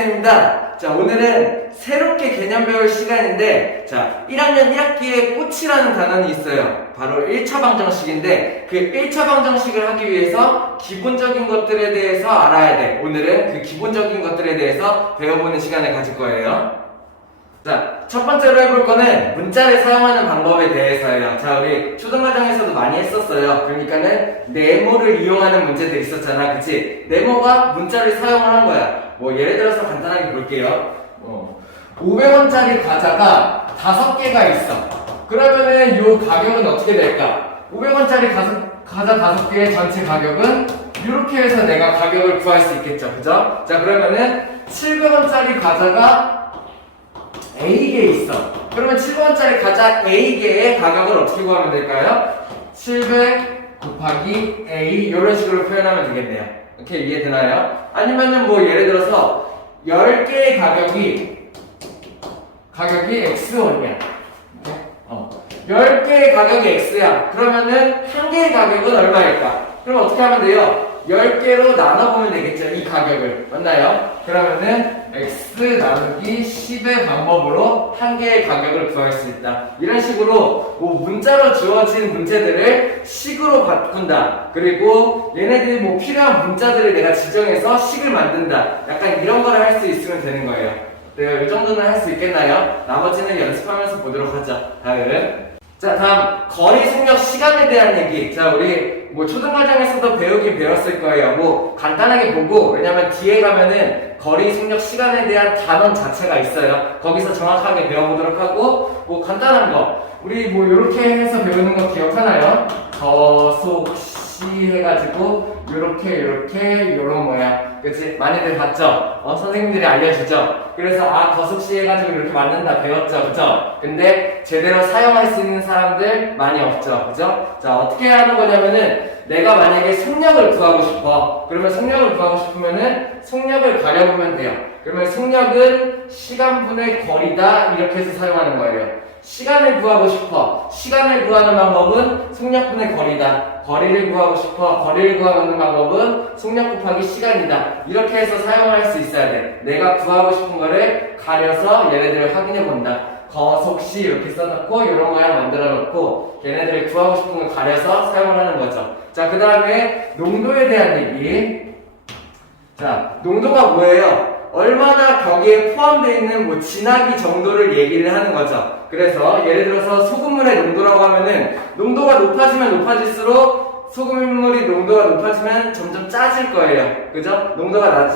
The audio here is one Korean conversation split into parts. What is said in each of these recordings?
선생님입니다. 자, 오늘은 새롭게 개념 배울 시간인데, 자, 1학년 1학기에 꽃이라는 단원이 있어요. 바로 1차 방정식인데, 그 1차 방정식을 하기 위해서 기본적인 것들에 대해서 알아야 돼. 오늘은 그 기본적인 것들에 대해서 배워보는 시간을 가질 거예요. 자, 첫 번째로 해볼 거는 문자를 사용하는 방법에 대해서예요. 자, 우리 초등과정에서도 많이 했었어요. 그러니까는 네모를 이용하는 문제들 있었잖아. 그치? 네모가 문자를 사용을 한 거야. 뭐 예를 들어서 간단하게 볼게요. 500원짜리 과자가 5개가 있어. 그러면은 요 가격은 어떻게 될까? 500원짜리 과자 5개의 전체 가격은 이렇게 해서 내가 가격을 구할 수 있겠죠. 그죠? 자, 그러면은 700원짜리 과자가 A개 있어. 그러면 700원짜리 과자 A개의 가격을 어떻게 구하면 될까요? 700 곱하기 A 이런 식으로 표현하면 되겠네요. 이렇게 이해되나요? 아니면은 뭐 예를 들어서 10개의 가격이 X1이야. 10개의 가격이 X야. 그러면은 한 개의 가격은 얼마일까? 그럼 어떻게 하면 돼요? 10개로 나눠보면 되겠죠. 이 가격을. 맞나요? 그러면은 X 나누기 10의 방법으로 한 개의 가격을 구할 수 있다. 이런 식으로 뭐 문자로 주어진 문제들을 식으로 바꾼다. 그리고 얘네들이 뭐 필요한 문자들을 내가 지정해서 식을 만든다. 약간 이런 거를 할 수 있으면 되는 거예요. 내가 이 정도는 할 수 있겠나요? 나머지는 연습하면서 보도록 하죠. 다음 거리 속력 시간에 대한 얘기. 자, 우리 뭐 초등과정에서도 배웠을 거예요. 뭐 간단하게 보고, 왜냐면 뒤에 가면은 거리 속력 시간에 대한 단원 자체가 있어요. 거기서 정확하게 배워보도록 하고, 뭐 간단한 거 우리 뭐 이렇게 해서 배우는 거 기억하나요? 거속시 해가지고 요렇게 요런 모양. 그치? 많이들 봤죠? 선생님들이 알려주죠? 그래서 거속시 해가지고 이렇게 만든다 배웠죠? 그죠? 근데 제대로 사용할 수 있는 사람들 많이 없죠? 그죠? 자, 어떻게 하는 거냐면은 내가 만약에 속력을 구하고 싶어. 그러면 속력을 구하고 싶으면은 속력을 가려보면 돼요. 그러면 속력은 시간분의 거리다 이렇게 해서 사용하는 거예요. 시간을 구하고 싶어. 시간을 구하는 방법은 속력분의 거리다. 거리를 구하고 싶어. 거리를 구하는 방법은 속력 곱하기 시간이다. 이렇게 해서 사용할 수 있어야 돼. 내가 구하고 싶은 거를 가려서 얘네들을 확인해 본다. 거속시 이렇게 써놓고 이런 모양 만들어 놓고 얘네들을 구하고 싶은 걸 가려서 사용을 하는 거죠. 자, 그 다음에 농도에 대한 얘기. 자, 농도가 뭐예요? 얼마나 거기에 포함되어 있는 뭐 진하기 정도를 얘기를 하는 거죠. 그래서 예를 들어서 소금물의 농도라고 하면은 농도가 높아지면 높아질수록 소금물이 농도가 높아지면 점점 짜질 거예요. 그죠? 농도가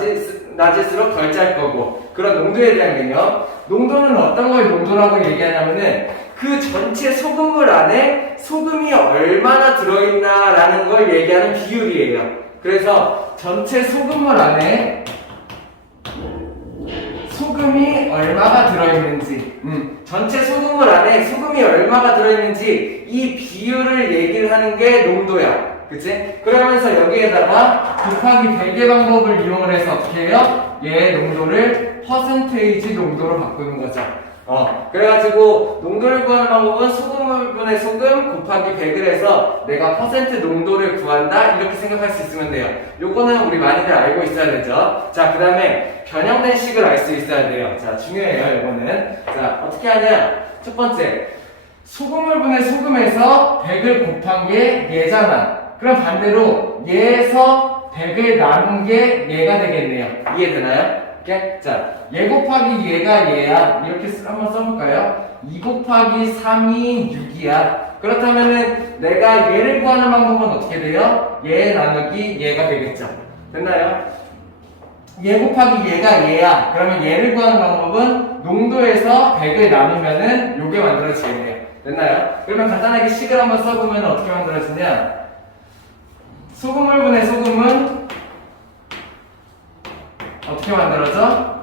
낮을수록 덜 짤 거고. 그런 농도에 대한 개념. 농도는 어떤 걸 농도라고 얘기하냐면은 그 전체 소금물 안에 소금이 얼마나 들어있나라는 걸 얘기하는 비율이에요. 그래서 전체 소금물 안에 소금이 얼마가 들어있는지, 전체 소금물 안에 소금이 얼마가 들어있는지 이 비율을 얘기를 하는 게 농도야. 그치? 그러면서 여기에다가 곱하기 100의 방법을 이용을 해서 어떻게 해요? 얘 농도를 퍼센테이지 농도로 바꾸는 거죠. 그래가지고 농도를 구하는 방법은 소금물분의 소금 곱하기 100을 해서 내가 퍼센트 농도를 구한다 이렇게 생각할 수 있으면 돼요. 요거는 우리 많이들 알고 있어야 되죠. 자, 그 다음에 변형된 식을 알 수 있어야 돼요. 자, 중요해요. 요거는. 자, 어떻게 하냐. 첫 번째, 소금물분의 소금에서 100을 곱한 게 얘잖아. 그럼 반대로 얘에서 100을 나눈 게 얘가 되겠네요. 이해되나요? 이렇게? 자, 얘 곱하기 얘가 얘야. 이렇게 한번 써볼까요? 2 곱하기 3이 6이야. 그렇다면은 내가 얘를 구하는 방법은 어떻게 돼요? 얘 나누기 얘가 되겠죠. 됐나요? 얘 곱하기 얘가 얘야. 그러면 얘를 구하는 방법은 농도에서 100을 나누면은 요게 만들어지겠네요. 됐나요? 그러면 간단하게 식을 한번 써보면 어떻게 만들어지냐? 소금물분의 소금은 어떻게 만들어져?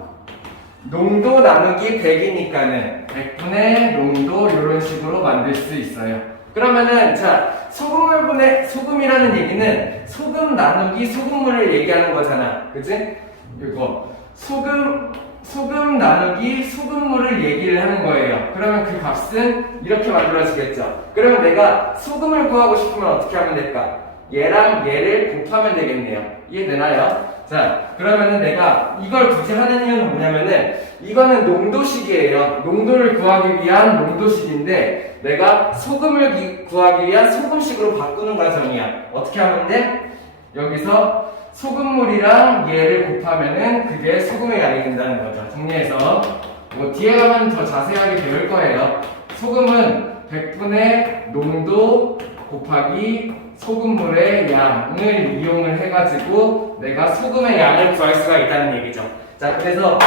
농도 나누기 100이니까는 100분의 농도 이런 식으로 만들 수 있어요. 그러면은 자, 소금이라는 얘기는 소금 나누기 소금물을 얘기하는 거잖아. 그치? 이거 소금 나누기 소금물을 얘기를 하는 거예요. 그러면 그 값은 이렇게 만들어지겠죠. 그러면 내가 소금을 구하고 싶으면 어떻게 하면 될까? 얘랑 얘를 곱하면 되겠네요. 이해되나요? 자, 그러면은 내가 이걸 굳이 하는 이유는 뭐냐면은 이거는 농도식이에요. 농도를 구하기 위한 농도식인데 내가 소금을 구하기 위한 소금식으로 바꾸는 과정이야. 어떻게 하면 돼? 여기서 소금물이랑 얘를 곱하면은 그게 소금의 양이 된다는 거죠. 정리해서 뭐 뒤에 가면 더 자세하게 배울 거예요. 소금은 100분의 농도 곱하기 소금물의 양을 이용을 해가지고 내가 소금의 양을 구할 수가 있다는 얘기죠. 자, 그래서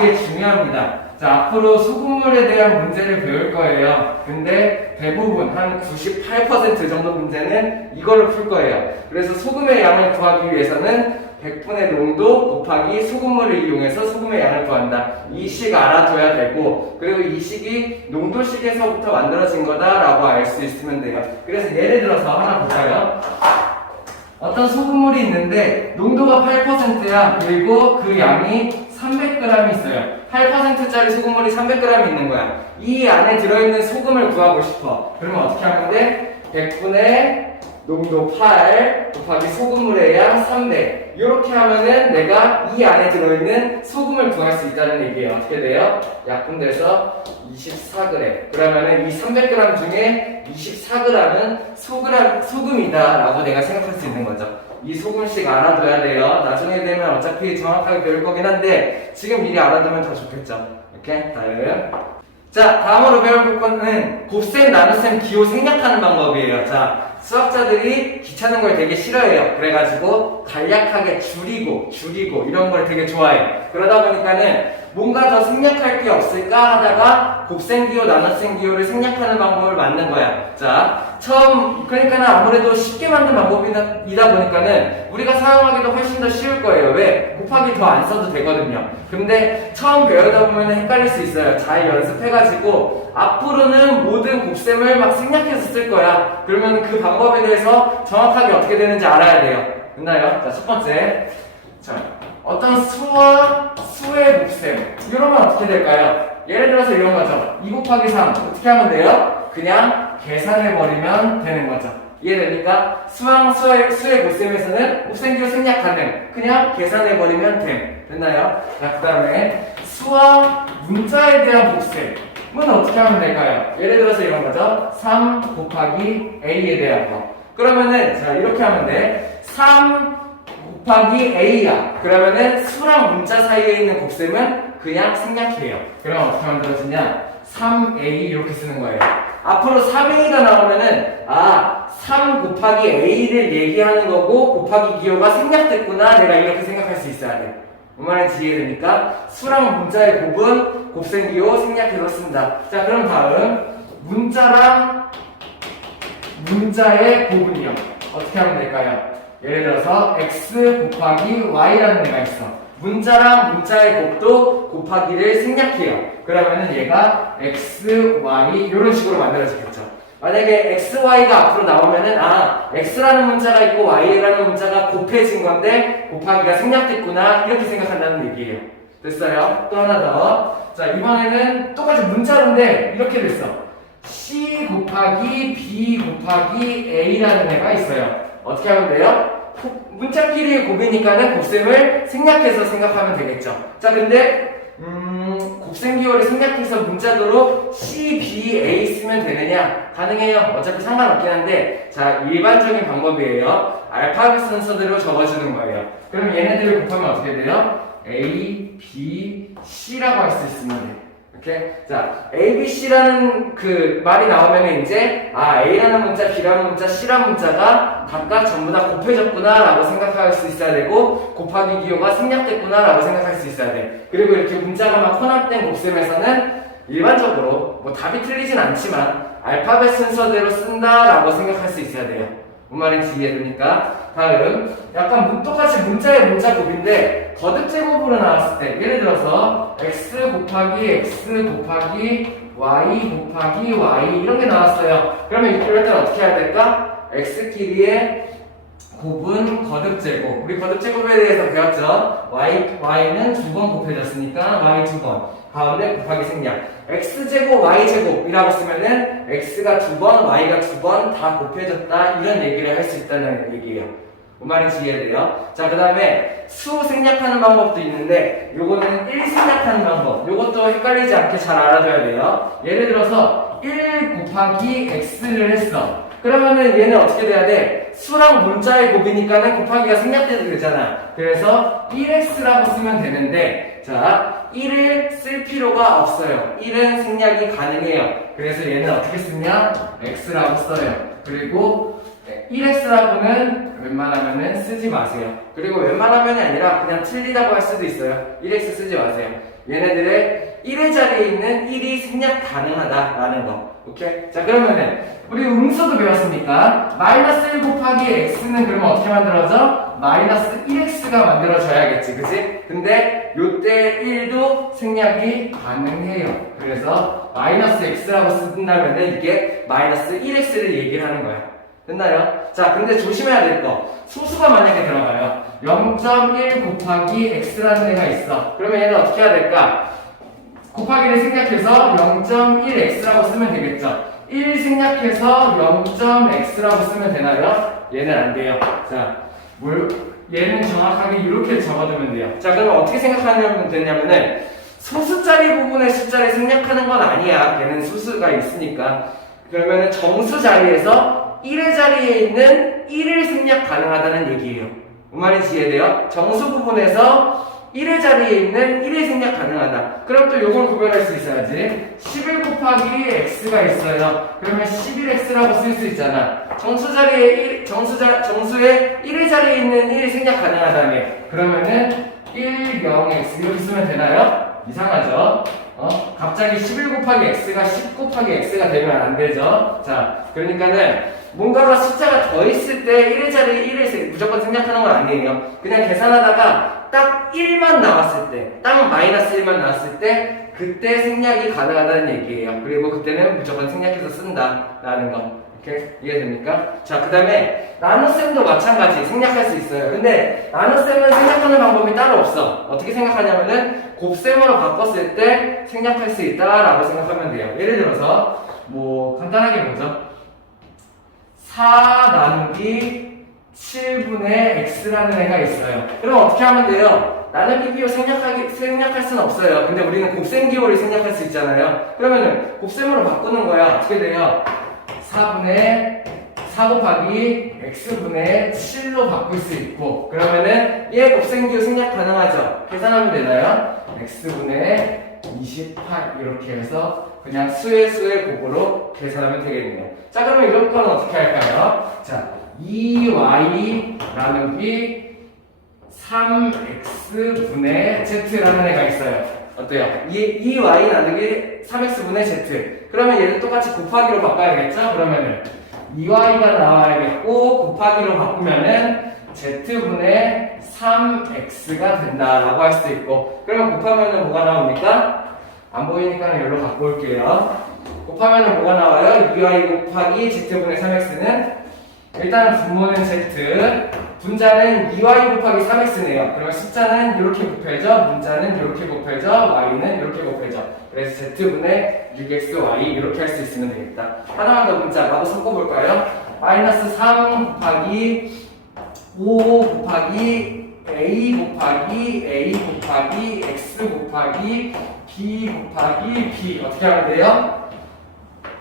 이게 중요합니다. 자, 앞으로 소금물에 대한 문제를 배울 거예요. 근데 대부분 한 98% 정도 문제는 이걸로 풀 거예요. 그래서 소금의 양을 구하기 위해서는 100분의 농도 곱하기 소금물을 이용해서 소금의 양을 구한다. 이 식 알아둬야 되고, 그리고 이 식이 농도식에서부터 만들어진 거다라고 알 수 있으면 돼요. 그래서 예를 들어서 하나 볼까요? 어떤 소금물이 있는데 농도가 8%야. 그리고 그 양이 300g이 있어요. 8%짜리 소금물이 300g 있는 거야. 이 안에 들어있는 소금을 구하고 싶어. 그러면 어떻게 하면 돼? 100분의 농도 8 곱하기 소금물의 양 300. 이렇게 하면은 내가 이 안에 들어있는 소금을 구할 수 있다는 얘기예요. 어떻게 돼요? 약분돼서 24g. 그러면은 이 300g 중에 24g은 소금이다 라고 내가 생각할 수 있는 거죠. 이 소금씩 알아둬야 돼요. 나중에 되면 어차피 정확하게 배울 거긴 한데 지금 미리 알아두면 더 좋겠죠. 오케이? 다음. 자, 다음으로 배울 거는 곱셈, 나눗셈, 기호 생략하는 방법이에요. 자, 수학자들이 귀찮은 걸 되게 싫어해요. 그래가지고 간략하게 줄이고 이런 걸 되게 좋아해요. 그러다 보니까는 뭔가 더 생략할 게 없을까 하다가 곱셈 기호, 나눗셈 기호를 생략하는 방법을 만든 거야. 자, 그러니까는 아무래도 쉽게 만든 방법이다 보니까는 우리가 사용하기도 훨씬 더 쉬울 거예요. 왜? 곱하기 더 안 써도 되거든요. 근데 처음 배우다 보면 헷갈릴 수 있어요. 잘 연습해가지고 앞으로는 모든 곱셈을 막 생략해서 쓸 거야. 그러면 그 방법에 대해서 정확하게 어떻게 되는지 알아야 돼요. 됐나요? 자, 첫 번째. 자, 어떤 수와 수의 곱셈. 이러면 어떻게 될까요? 예를 들어서 이런 거죠. 2 곱하기 3. 어떻게 하면 돼요? 그냥 계산해버리면 되는 거죠. 이해됩니까? 수의 곱셈에서는 곱셈기호 생략 가능. 그냥 계산해버리면 됨. 됐나요? 자, 그 다음에 수와 문자에 대한 곱셈은 어떻게 하면 될까요? 예를 들어서 이런 거죠. 3 곱하기 a에 대한 거. 그러면은 자, 이렇게 하면 돼. 3 곱하기 a야. 그러면은 수랑 문자 사이에 있는 곱셈은 그냥 생략해요. 그럼 어떻게 만들어지냐? 3a 이렇게 쓰는 거예요. 앞으로 3a가 나오면은 3 곱하기 a를 얘기하는 거고 곱하기 기호가 생략됐구나. 내가 이렇게 생각할 수 있어야 돼. 뭔 말인지 이해됩니까? 수랑 문자의 곱은 곱셈 기호 생략해서 쓴다. 자, 그럼 다음 문자랑 문자의 곱은요. 어떻게 하면 될까요? 예를 들어서 x 곱하기 y라는 애가 있어. 문자랑 문자의 곱도 곱하기를 생략해요. 그러면은 얘가 x, y 이런 식으로 만들어지겠죠. 만약에 x, y가 앞으로 나오면은 x라는 문자가 있고 y라는 문자가 곱해진 건데 곱하기가 생략됐구나 이렇게 생각한다는 얘기예요. 됐어요? 또 하나 더. 자, 이번에는 똑같이 문자로인데 이렇게 됐어. c 곱하기 b 곱하기 a라는 애가 있어요. 어떻게 하면 돼요? 문자끼리의 곱이니까는 곱셈을 생략해서 생각하면 되겠죠. 자, 근데 곱셈 기호를 생략해서 문자도로 C, B, A 쓰면 되느냐? 가능해요. 어차피 상관없긴 한데 자, 일반적인 방법이에요. 알파벳 순서대로 적어주는 거예요. 그럼 얘네들을 곱하면 어떻게 돼요? A, B, C라고 할 수 있으면 돼요. 오케이? 자, A, B, C라는 그 말이 나오면 이제 A라는 문자, B라는 문자, C라는 문자가 각각 전부 다 곱해졌구나 라고 생각할 수 있어야 되고 곱하기 기호가 생략됐구나 라고 생각할 수 있어야 돼. 그리고 이렇게 문자가 막 혼합된 곱셈에서는 일반적으로 뭐 답이 틀리진 않지만 알파벳 순서대로 쓴다 라고 생각할 수 있어야 돼요. 뭔 말인지 이해됩니까? 다음, 약간 똑같이 문자의 문자 곱인데 거듭제곱으로 나왔을 때 예를 들어서 x 곱하기 x 곱하기 y 곱하기 y 이런 게 나왔어요. 그러면 이럴 때는 어떻게 해야 될까? x끼리의 곱은 거듭제곱. 우리 거듭제곱에 대해서 배웠죠? y는 2번 곱해졌으니까 y 2번. 가운데 곱하기 생략. x제곱, y제곱이라고 쓰면은 x가 2번, y가 2번 다 곱해졌다. 이런 얘기를 할 수 있다는 얘기예요. 뭔 말인지 이해돼요? 자, 그 다음에 수 생략하는 방법도 있는데 요거는 1 생략하는 방법. 요것도 헷갈리지 않게 잘 알아둬야 돼요. 예를 들어서 1 곱하기 x를 했어. 그러면은 얘는 어떻게 돼야 돼? 수랑 문자의 곱이니까는 곱하기가 생략돼도 되잖아. 그래서 1x라고 쓰면 되는데, 자, 1을 쓸 필요가 없어요. 1은 생략이 가능해요. 그래서 얘는 어떻게 쓰냐? x라고 써요. 그리고 1x라고는 웬만하면은 쓰지 마세요. 그리고 웬만하면이 아니라 그냥 틀리다고 할 수도 있어요. 1x 쓰지 마세요. 얘네들의 1의 자리에 있는 1이 생략 가능하다라는 거. 오케이? 자, 그러면은 우리 음수도 배웠으니까 마이너스 1 곱하기 x는 그러면 어떻게 만들어져? 마이너스 1x가 만들어져야겠지, 그치? 근데 요때 1도 생략이 가능해요. 그래서 마이너스 x라고 쓴다면은 이게 마이너스 1x를 얘기를 하는 거야. 됐나요? 자, 근데 조심해야 될 거. 소수가 만약에 들어가요. 0.1 곱하기 x라는 애가 있어. 그러면 얘는 어떻게 해야 될까? 곱하기를 생략해서 0.1x라고 쓰면 되겠죠. 1 생략해서 0.x라고 쓰면 되나요? 얘는 안 돼요. 자, 얘는 정확하게 이렇게 적어두면 돼요. 자, 그러면 어떻게 생각하면 되냐면은 소수짜리 부분의 숫자를 생략하는 건 아니야. 걔는 수수가 있으니까. 그러면은 정수 자리에서 1의 자리에 있는 1을 생략 가능하다는 얘기예요. 뭔 말인지 이해돼요? 정수 부분에서 1의 자리에 있는 1이 생략 가능하다. 그럼 또 요걸 구별할 수 있어야지. 11 곱하기 x가 있어요. 그러면 11x라고 쓸 수 있잖아. 정수 자리에 정수의 1의 자리에 있는 1이 생략 가능하다며. 그러면은 1, 0x 이렇게 쓰면 되나요? 이상하죠? 갑자기 11 곱하기 x가 10 곱하기 x가 되면 안 되죠? 자, 그러니까는 뭔가가 숫자가 더 있을 때 1의 자리에 1을 무조건 생략하는 건 아니에요. 그냥 계산하다가 딱 1만 나왔을 때, 딱 마이너스 1만 나왔을 때, 그때 생략이 가능하다는 얘기예요. 그리고 그때는 무조건 생략해서 쓴다라는 거. 오케이? 이해됩니까? 자, 그 다음에 나눗셈도 마찬가지 생략할 수 있어요. 근데 나눗셈은 생략하는 방법이 따로 없어. 어떻게 생각하냐면은 곱셈으로 바꿨을 때 생략할 수 있다라고 생각하면 돼요. 예를 들어서 뭐 간단하게 보죠. 4 나누기 7분의 x라는 애가 있어요. 그럼 어떻게 하면 돼요? 나누기 기호 생략할 수는 없어요. 근데 우리는 곱셈 기호를 생략할 수 있잖아요. 그러면은 곱셈으로 바꾸는 거야. 어떻게 돼요? 4 곱하기 x분의 7로 바꿀 수 있고, 그러면은 얘 곱셈 기호 생략 가능하죠? 계산하면 되나요? x분의 28 이렇게 해서 그냥 수의 곱으로 계산하면 되겠네요. 자, 그러면 이런 거는 어떻게 할까요? 자, 2y 나누기 3x분의 z라는 애가 있어요. 어때요? 2y 나누기 3x분의 z. 그러면 얘를 똑같이 곱하기로 바꿔야겠죠? 그러면은 2y가 나와야겠고, 곱하기로 바꾸면은 z분의 3x가 된다라고 할 수도 있고, 그러면 곱하면은 뭐가 나옵니까? 안 보이니까 여기로 갖고 올게요. 곱하면은 뭐가 나와요? 2y 곱하기 z분의 3x는 일단 분모는 z, 분자는 2y 곱하기 3x네요. 그러면 숫자는 이렇게 곱해져, 문자는 이렇게 곱해져, y는 이렇게 곱해져. 그래서 z분의 6xy 이렇게 할 수 있으면 되겠다. 하나만 더 문자 나도 섞어볼까요? 마이너스 3 곱하기 5 곱하기 a 곱하기 x 곱하기 b 곱하기 b 어떻게 하면 돼요?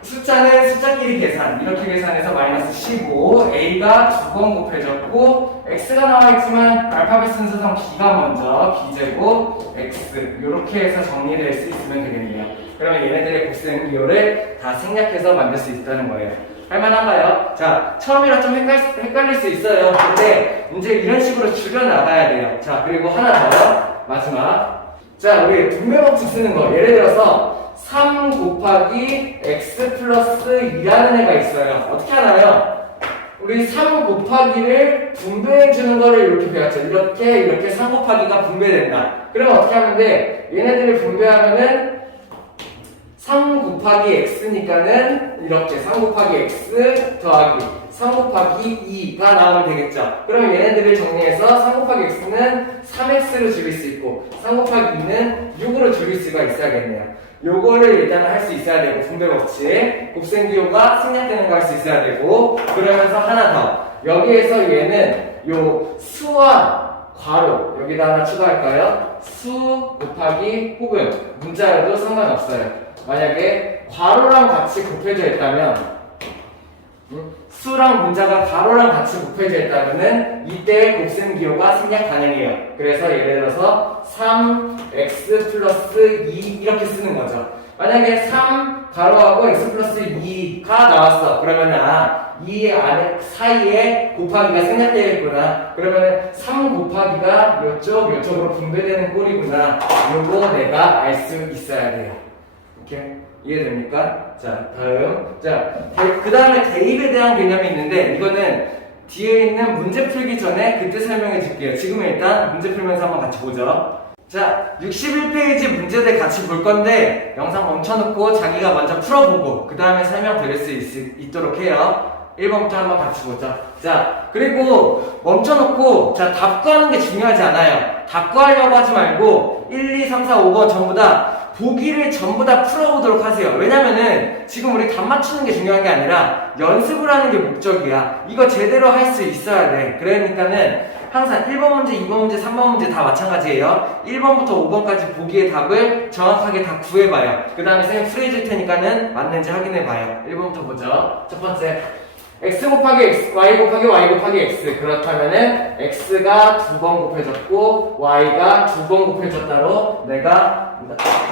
숫자는 숫자끼리 계산 이렇게 계산해서 마이너스 15 a가 2번 곱해졌고 x가 나와있지만 알파벳 순서상 b가 먼저 b제곱 x 이렇게 해서 정리될 수 있으면 되겠네요. 그러면 얘네들의 곱셈 기호를 다 생략해서 만들 수 있다는 거예요. 할만한가요? 자, 처음이라 좀 헷갈릴 수 있어요. 근데 이제 이런 식으로 줄여나가야 돼요. 자, 그리고 하나 더 마지막. 자, 우리 분배 법칙 쓰는 거. 예를 들어서 3 곱하기 x 플러스 2라는 애가 있어요. 어떻게 하나요? 우리 3 곱하기를 분배해 주는 거를 이렇게 배웠죠. 이렇게 3 곱하기가 분배된다. 그럼 어떻게 하면 돼? 얘네들을 분배하면은 3 곱하기 x니까는 이렇게 3 곱하기 x 더하기 3 곱하기 2가 나오면 되겠죠. 그럼 얘네들을 정리해서 3 곱하기 x는 3x로 줄일 수 있고 3 곱하기 2는 6으로 줄일 수가 있어야겠네요. 요거를 일단 할 수 있어야 되고 분배 법칙 곱셈기호가 생략되는 거 할 수 있어야 되고 그러면서 하나 더 여기에서 얘는 요 수와 괄호 여기다 하나 추가할까요? 수 곱하기 혹은 문자여도 상관없어요. 만약에 괄호랑 같이 곱해져 있다면 수랑 문자가 괄호랑 같이 곱해져 있다면은 이때 곱셈기호가 생략 가능해요. 그래서 예를 들어서 3x 플러스 2 이렇게 쓰는 거죠. 만약에 3 괄호하고 x 플러스 2가 나왔어. 그러면은 2 안에 사이에 곱하기가 생략되겠구나. 그러면은 3 곱하기가 요쪽으로 분배되는 꼴이구나. 요거 내가 알 수 있어야 돼요. 이렇게 이해됩니까? 자, 다음. 자, 그 다음에 대입에 대한 개념이 있는데, 이거는 뒤에 있는 문제 풀기 전에 그때 설명해 줄게요. 지금은 일단 문제 풀면서 한번 같이 보죠. 자, 61페이지 문제들 같이 볼 건데, 영상 멈춰놓고 자기가 먼저 풀어보고, 그 다음에 설명드릴 수 있도록 해요. 1번부터 한번 같이 보자. 자, 그리고 멈춰놓고, 자, 답 구하는 게 중요하지 않아요. 답 구하려고 하지 말고, 1, 2, 3, 4, 5번 전부 다 보기를 전부 다 풀어보도록 하세요. 왜냐면은 지금 우리 답 맞추는 게 중요한 게 아니라 연습을 하는 게 목적이야. 이거 제대로 할 수 있어야 돼. 그러니까는 항상 1번 문제, 2번 문제, 3번 문제 다 마찬가지예요. 1번부터 5번까지 보기의 답을 정확하게 다 구해봐요. 그 다음에 선생님 풀어줄 테니까는 맞는지 확인해봐요. 1번부터 보죠. 첫 번째. x 곱하기 x, y 곱하기 y 곱하기 x 그렇다면은 x가 2번 곱해졌고 y가 2번 곱해졌다로 내가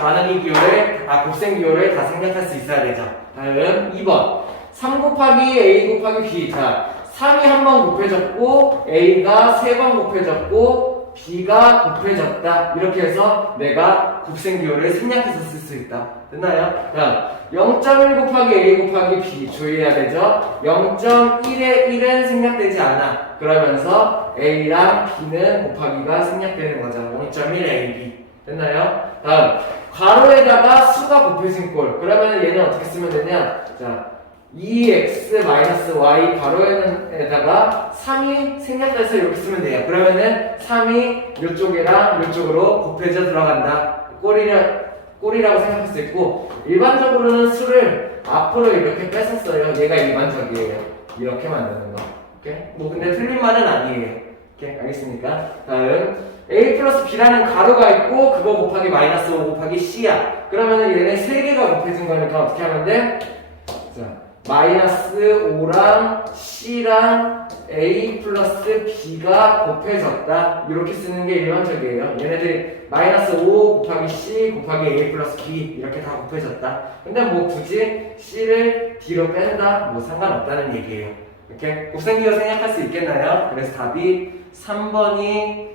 나누기 기호를 곱셈 기호를 다 생략할 수 있어야 되죠. 다음 2번 3 곱하기 a 곱하기 b. 자, 3이 한 번 곱해졌고 a가 3번 곱해졌고 b가 곱해졌다. 이렇게 해서 내가 곱셈 기호를 생략해서 쓸 수 있다. 됐나요? 다음 0.1 곱하기 a 곱하기 b 조회해야 되죠. 0.1에 1은 생략되지 않아. 그러면서 a랑 b는 곱하기가 생략되는 거죠. 0.1ab. 됐나요? 다음 괄호에다가 수가 곱해진 꼴. 그러면 얘는 어떻게 쓰면 되냐? 자, 2x-y 괄호에다가 3이 생략돼서 이렇게 쓰면 돼요. 그러면은 3이 이쪽이랑 이쪽으로 곱해져 들어간다. 꼴이라고 생각할 수 있고, 일반적으로는 수를 앞으로 이렇게 뺐었어요. 얘가 일반적이에요. 이렇게 만드는 거. 오케이? 뭐 근데 틀린 말은 아니에요. 오케이? 알겠습니까? 다음 a 플러스 b라는 가로가 있고 그거 곱하기 마이너스 5 곱하기 c야. 그러면은 얘네 3개가 곱해진 거니까 어떻게 하면 돼? 자, 마이너스 5랑 c랑 a 플러스 b가 곱해졌다. 이렇게 쓰는 게 일반적이에요. 얘네들이 마이너스 5 곱하기 c 곱하기 a 플러스 b 이렇게 다 곱해졌다. 근데 뭐 굳이 c를 d로 뺀다? 뭐 상관없다는 얘기예요. 이렇게 곱셈기호 생략할 수 있겠나요? 그래서 답이 3번이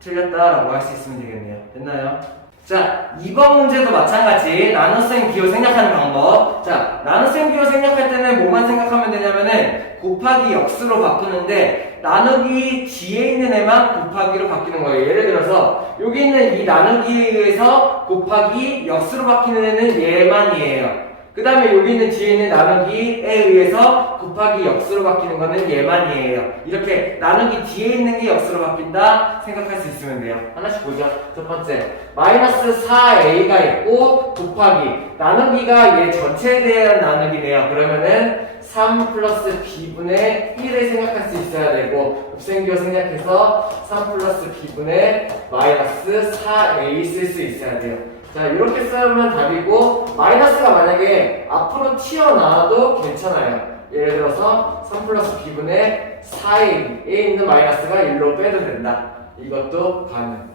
틀렸다라고 할 수 있으면 되겠네요. 됐나요? 자, 2번 문제도 마찬가지 나눗셈 기호 생략하는 방법. 자, 나눗셈 기호 생략할 때는 뭐만 생각하면 되냐면은 곱하기 역수로 바꾸는데 나누기 뒤에 있는 애만 곱하기로 바뀌는 거예요. 예를 들어서 여기 있는 이 나누기에서 곱하기 역수로 바뀌는 애는 얘만이에요. 그 다음에 여기 있는 뒤에 있는 나누기에 의해서 곱하기 역수로 바뀌는 거는 얘만이에요. 이렇게 나누기 뒤에 있는 게 역수로 바뀐다 생각할 수 있으면 돼요. 하나씩 보죠. 첫 번째 마이너스 4a가 있고 곱하기 나누기가 얘 전체에 대한 나누기네요. 그러면은 3 플러스 b분의 1을 생각할 수 있어야 되고 곱셈기호 생략해서 3 플러스 b분의 마이너스 4a 쓸 수 있어야 돼요. 자, 이렇게 쓰면 답이고 마이너스가 만약에 앞으로 튀어나와도 괜찮아요. 예를 들어서 3 플러스 b분의 4a에 있는 마이너스가 1로 빼도 된다. 이것도 가능.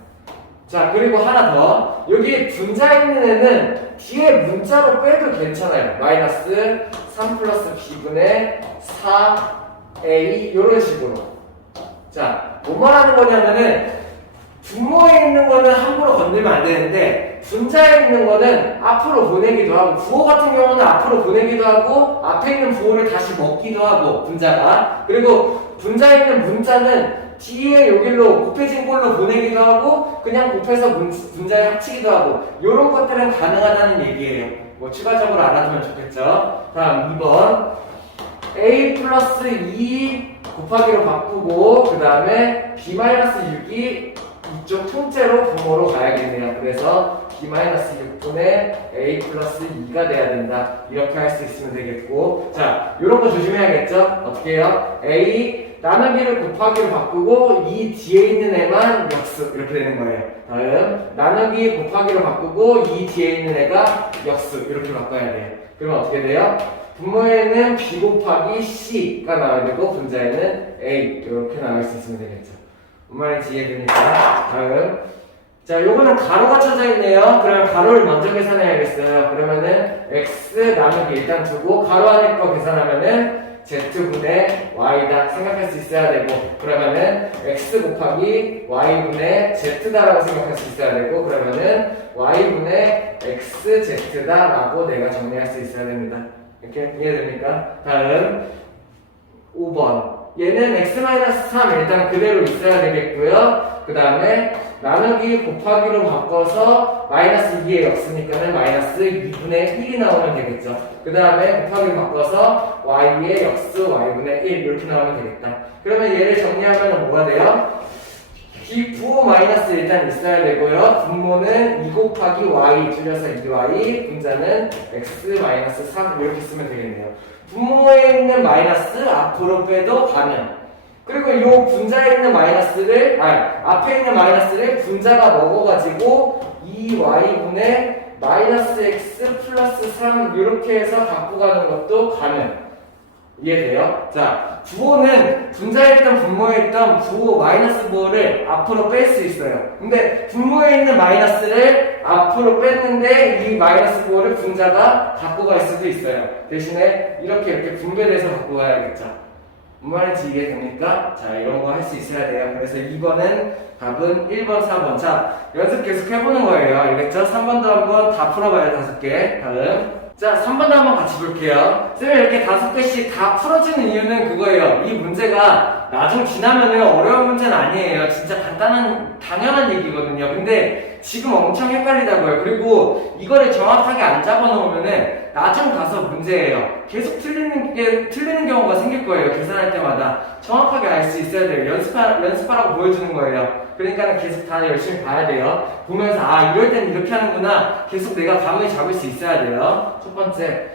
자, 그리고 하나 더. 여기 분자 있는 애는 뒤에 문자로 빼도 괜찮아요. 마이너스 3 플러스 b분의 4a 이런 식으로. 자, 뭐 말하는 거냐면은 분모에 있는 거는 함부로 건들면 안 되는데 분자에 있는 거는 앞으로 보내기도 하고 부호 같은 경우는 앞으로 보내기도 하고 앞에 있는 부호를 다시 먹기도 하고 분자가 그리고 분자에 있는 문자는 뒤에 여기로 곱해진 꼴로 보내기도 하고 그냥 곱해서 분자에 합치기도 하고 이런 것들은 가능하다는 얘기예요. 뭐 추가적으로 알아두면 좋겠죠. 다음 2번 a 플러스 2 곱하기로 바꾸고 그 다음에 b 마이너스 6이 이쪽 통째로 분모로 가야겠네요. 그래서 b 마이너스 6분의 a 플러스 2가 돼야 된다. 이렇게 할 수 있으면 되겠고, 자, 이런 거 조심해야겠죠? 어떻게 해요? a 나누기를 곱하기로 바꾸고 이 뒤에 있는 애만 역수 이렇게 되는 거예요. 다음 나누기 곱하기로 바꾸고 이 뒤에 있는 애가 역수 이렇게 바꿔야 돼요. 그러면 어떻게 돼요? 분모에는 b 곱하기 c가 나와야 되고 분자에는 a 이렇게 나올 수 있으면 되겠죠. 뭔 말인지 이해됩니까? 다음 자, 요거는 가로가 쳐져 있네요. 그러면 가로를 먼저 계산해야겠어요. 그러면은 x 나누기 일단 두고 가로 안에 거 계산하면은 z분의 y다 생각할 수 있어야 되고, 그러면은 x 곱하기 y분의 z다라고 생각할 수 있어야 되고, 그러면은 y분의 xz다 라고 내가 정리할 수 있어야 됩니다. 이렇게 이해됩니까? 다음 5번 얘는 x-3 일단 그대로 있어야 되겠고요. 그 다음에 나누기 곱하기로 바꿔서 마이너스 2의 역수니까는 마이너스 2분의 1이 나오면 되겠죠. 그 다음에 곱하기로 바꿔서 y의 역수 y분의 1 이렇게 나오면 되겠다. 그러면 얘를 정리하면 뭐가 돼요? 부호 마이너스 일단 있어야 되고요. 분모는 2 곱하기 y 줄여서 2y, 분자는 x 마이너스 3 이렇게 쓰면 되겠네요. 분모에 있는 마이너스 앞으로 빼도 가능. 그리고 이 분자에 있는 마이너스를 앞에 있는 마이너스를 분자가 먹어가지고 2y분의 마이너스 x 플러스 3 이렇게 해서 갖고 가는 것도 가능. 이해돼요? 자, 부호는 분자에 있던 분모에 있던 부호 마이너스 부호를 앞으로 뺄 수 있어요. 근데 분모에 있는 마이너스를 앞으로 뺐는데 이 마이너스 부호를 분자가 갖고 갈 수도 있어요. 대신에 이렇게 분배돼서 갖고 가야겠죠. 뭔 말인지 이해됩니까? 자, 이런 거 할 수 있어야 돼요. 그래서 2번은 답은 1번, 4번. 자, 연습 계속 해보는 거예요. 알겠죠? 3번도 한번 다 풀어봐요. 5개. 다음. 자, 3번도 한번 같이 볼게요. 쌤이 이렇게 5개씩 다 풀어주는 이유는 그거예요. 이 문제가 나중 지나면은 어려운 문제는 아니에요. 진짜 간단한, 당연한 얘기거든요. 근데 지금 엄청 헷갈리다고요. 그리고 이거를 정확하게 안 잡아놓으면은 나중 가서 문제예요. 계속 틀리는 경우가 생길 거예요. 계산할 때마다. 정확하게 알 수 있어야 돼요. 연습하라고 보여주는 거예요. 그러니까 계속 다 열심히 봐야 돼요. 보면서 이럴 땐 이렇게 하는구나. 계속 내가 감을 잡을 수 있어야 돼요. 첫 번째,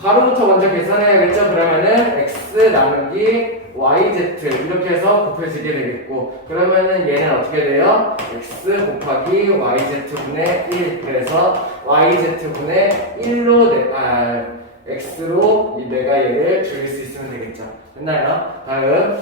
가로부터 먼저 계산해야겠죠. 그러면은 x 나누기 yz 이렇게 해서 곱해지게 되겠고, 그러면은 얘는 어떻게 돼요? x 곱하기 yz분의 1 그래서 yz분의 1로 x로 내가 얘를 줄일 수 있으면 되겠죠. 됐나요? 다음,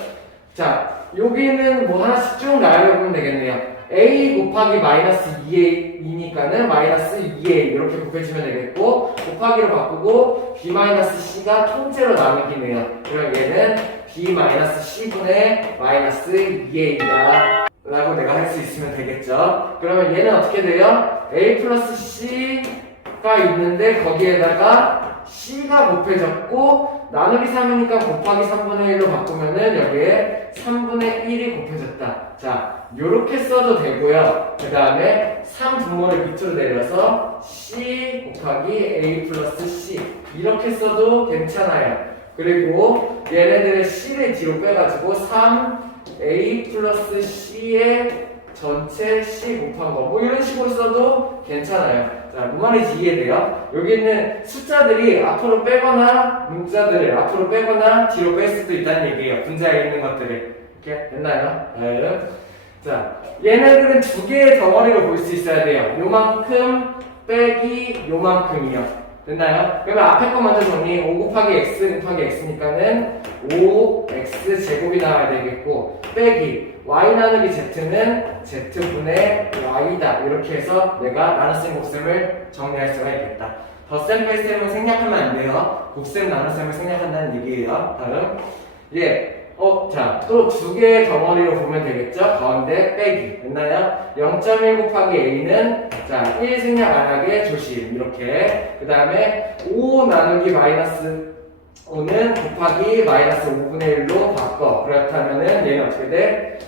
자, 여기는 뭐 하나씩 쭉 나열해보면 되겠네요. a 곱하기 마이너스 2니까는 마이너스 2a 이렇게 곱해주면 되겠고, 곱하기로 바꾸고 b 마이너스 c가 통째로 나누기네요. 그럼 얘는 b 마이너스 c분의 마이너스 2a다 라고 내가 할 수 있으면 되겠죠. 그러면 얘는 어떻게 돼요? a 플러스 c가 있는데 거기에다가 c가 곱해졌고 나누기 3이니까 곱하기 3분의 1로 바꾸면은 여기에 3분의 1이 곱해졌다. 자, 요렇게 써도 되고요. 그 다음에 3 분모를 밑으로 내려서 c 곱하기 a 플러스 c 이렇게 써도 괜찮아요. 그리고 얘네들의 c를 뒤로 빼가지고 3a 플러스 c의 전체 c 곱한 거 뭐 이런 식으로 써도 괜찮아요. 자, 뭔 말인지 이해돼요? 여기 있는 숫자들이 앞으로 빼거나 문자들을 앞으로 빼거나 뒤로 뺄 수도 있다는 얘기예요. 분자에 있는 것들을. 이렇게 됐나요? 네. 자, 얘네들은 두 개의 덩어리로 볼 수 있어야 돼요. 요만큼 빼기 요만큼이요. 됐나요? 그러면 앞에 거 먼저 정리. 5 곱하기 x 곱하기 x니까는 5x 제곱이 나와야 되겠고, 빼기 y 나누기 z는 z분의 y다. 이렇게 해서 내가 나눗셈 곱셈을 정리할 수가 있겠다. 덧셈 뺄셈은 생략하면 안 돼요. 곱셈 나눗셈을 생략한다는 얘기예요. 다음. 자, 또 두 개의 덩어리로 보면 되겠죠? 가운데 빼기. 됐나요? 0.1 곱하기 a는, 자, 1 생략 안 하게 조심. 이렇게. 그 다음에 5 나누기 마이너스 5는 곱하기 마이너스 5분의 1로 바꿔. 그렇다면은 얘는 어떻게 돼?